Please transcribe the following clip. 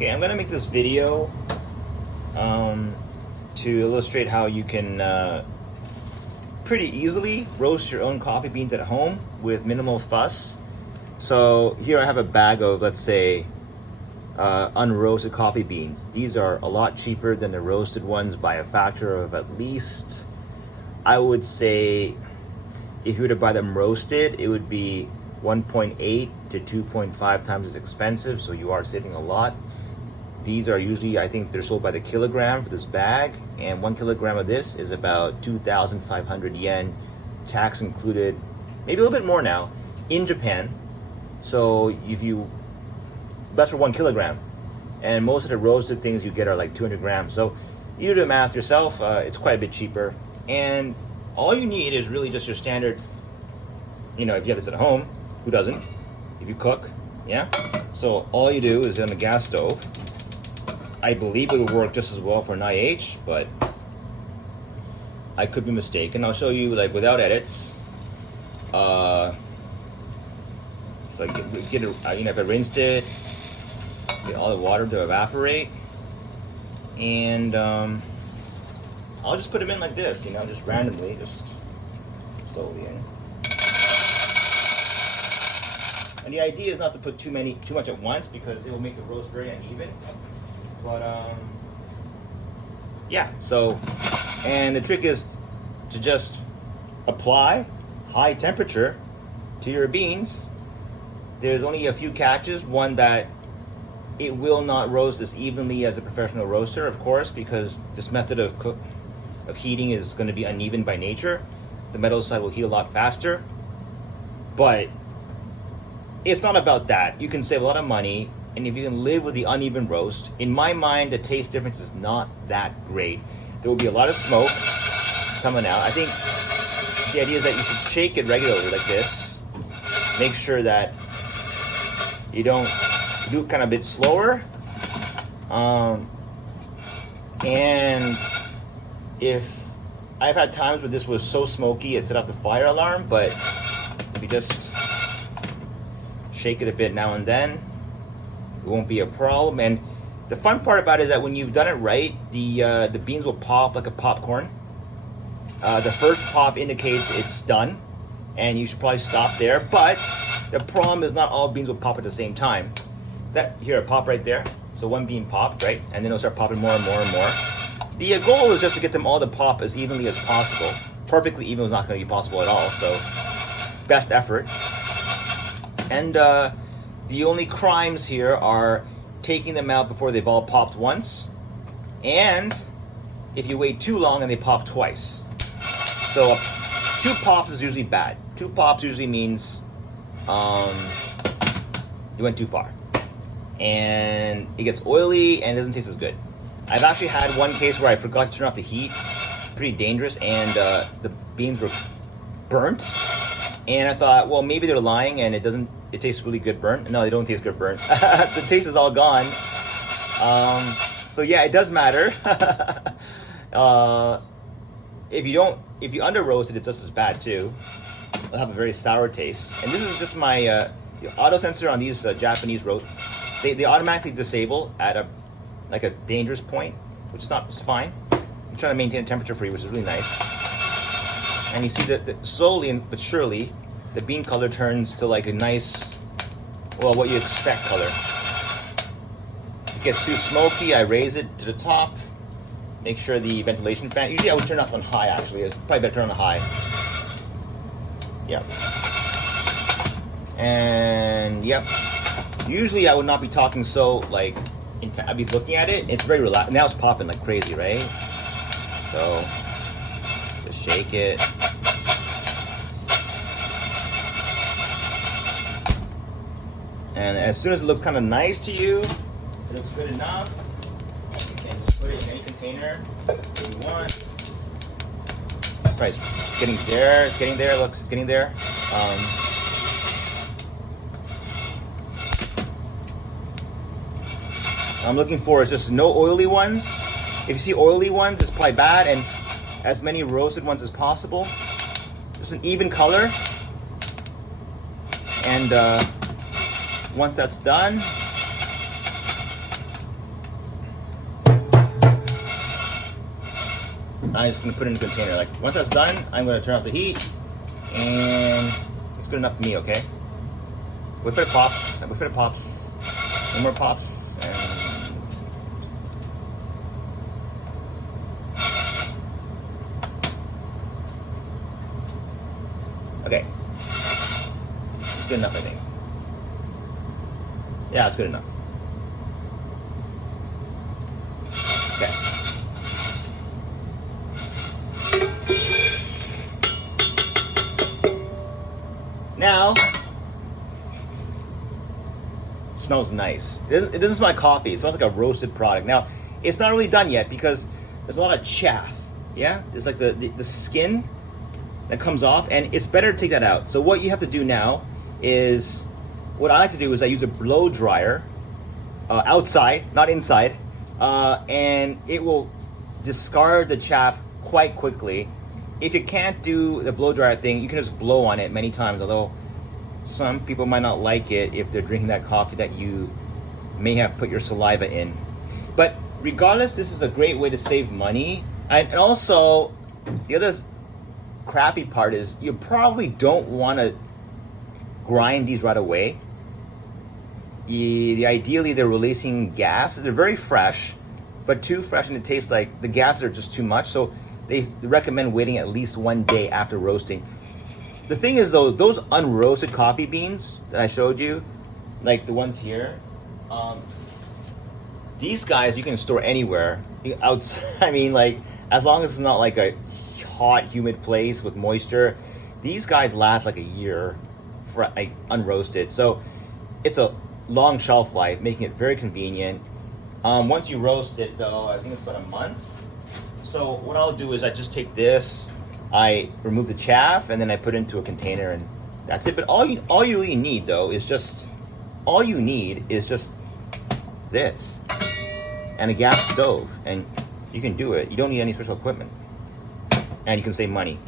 Okay, I'm gonna make this video to illustrate how you can pretty easily roast your own coffee beans at home with minimal fuss. So here I have a bag of, let's say, unroasted coffee beans. These are a lot cheaper than the roasted ones by a factor of at least, I would say, if you were to buy them roasted, it would be 1.8 to 2.5 times as expensive, so you are saving a lot. These are usually, I think they're sold by the kilogram for this bag, and 1 kilogram of this is about 2,500 yen, tax included, maybe a little bit more now, in Japan. So if you, that's for 1 kilogram, and most of the roasted things you get are like 200 grams. So you do the math yourself, it's quite a bit cheaper, and all you need is really just your standard, you know, if you have this at home, who doesn't? If you cook, yeah? So all you do is on the gas stove. I believe it would work just as well for an IH, but I could be mistaken. I'll show you like without edits. Like get it, you know, if I rinsed it, get all the water to evaporate, and I'll just put them in like this, you know, just randomly, just slowly in. And the idea is not to put too much at once because it will make the roast very uneven. But yeah, so, and the trick is to just apply high temperature to your beans. There's only a few catches. One, that it will not roast as evenly as a professional roaster, of course, because this method of heating is going to be uneven by nature. The metal side will heat a lot faster, but it's not about that. You can save a lot of money, and if you can live with the uneven roast, in my mind, the taste difference is not that great. There will be a lot of smoke coming out. I think the idea is that you should shake it regularly like this. Make sure that you don't do it kind of a bit slower. And if I've had times where this was so smoky it set off the fire alarm, but if you just shake it a bit now and then, it won't be a problem. And the fun part about it is that when you've done it right, the beans will pop like a popcorn. The first pop indicates it's done, and you should probably stop there. But the problem is not all beans will pop at the same time. That here, a pop right there. So one bean popped, right, and then it'll start popping more and more and more. The goal is just to get them all to pop as evenly as possible. Perfectly even is not going to be possible at all. So best effort. And the only crimes here are taking them out before they've all popped once, and if you wait too long and they pop twice. So 2 pops is usually bad. 2 pops usually means you went too far, and it gets oily and it doesn't taste as good. I've actually had one case where I forgot to turn off the heat. Pretty dangerous, and the beans were burnt. And I thought, well, maybe they're lying and it tastes really good burnt. No, they don't taste good burnt. The taste is all gone. So yeah, it does matter. If you under roast it, it's just as bad too. It'll have a very sour taste. And this is just my auto sensor on these Japanese roast. They automatically disable at a dangerous point, which is it's fine. I'm trying to maintain a temperature for you, which is really nice. And you see that slowly but surely, the bean color turns to like a nice, well, what you expect color. If it gets too smoky, I raise it to the top. Make sure the ventilation fan, usually I would turn off on high actually. It's probably better on high. Yep. And yep. Usually I would not be talking so like, I'd be looking at it. It's very relaxed. Now it's popping like crazy, right? So just shake it. And as soon as it looks kind of nice to you, it looks good enough, you can just put it in any container that you want. Right, it's getting there, look, it's getting there. I'm looking for is just no oily ones. If you see oily ones, it's probably bad, and as many roasted ones as possible. Just an even color. And once that's done, I'm just gonna put it in a container. Like once that's done, I'm gonna turn off the heat, and it's good enough for me. Okay. Wait for it pops. Wait for it pops. One more pops. And okay. It's good enough, I think. Yeah, it's good enough. Okay. Now, it smells nice. It doesn't smell like coffee. It smells like a roasted product. Now, it's not really done yet because there's a lot of chaff. Yeah, it's like the skin that comes off, and it's better to take that out. So what you have to do now is, what I like to do is I use a blow dryer outside, not inside, and it will discard the chaff quite quickly. If you can't do the blow dryer thing, you can just blow on it many times, although some people might not like it if they're drinking that coffee that you may have put your saliva in. But regardless, this is a great way to save money. And also, the other crappy part is you probably don't want to grind these right away. Ideally, they're releasing gas. They're very fresh, but too fresh, and it tastes like the gases are just too much. So they recommend waiting at least 1 day after roasting. The thing is, though, those unroasted coffee beans that I showed you, like the ones here, these guys you can store anywhere. Outside, I mean, like, as long as it's not like a hot, humid place with moisture, these guys last like a year for like unroasted. So it's a long shelf life, making it very convenient. Once you roast it, though, I think it's about a month. So what I'll do is I just take this, I remove the chaff, and then I put it into a container, and that's it. But all you really need, though, is just this and a gas stove, and you can do it. You don't need any special equipment, and you can save money.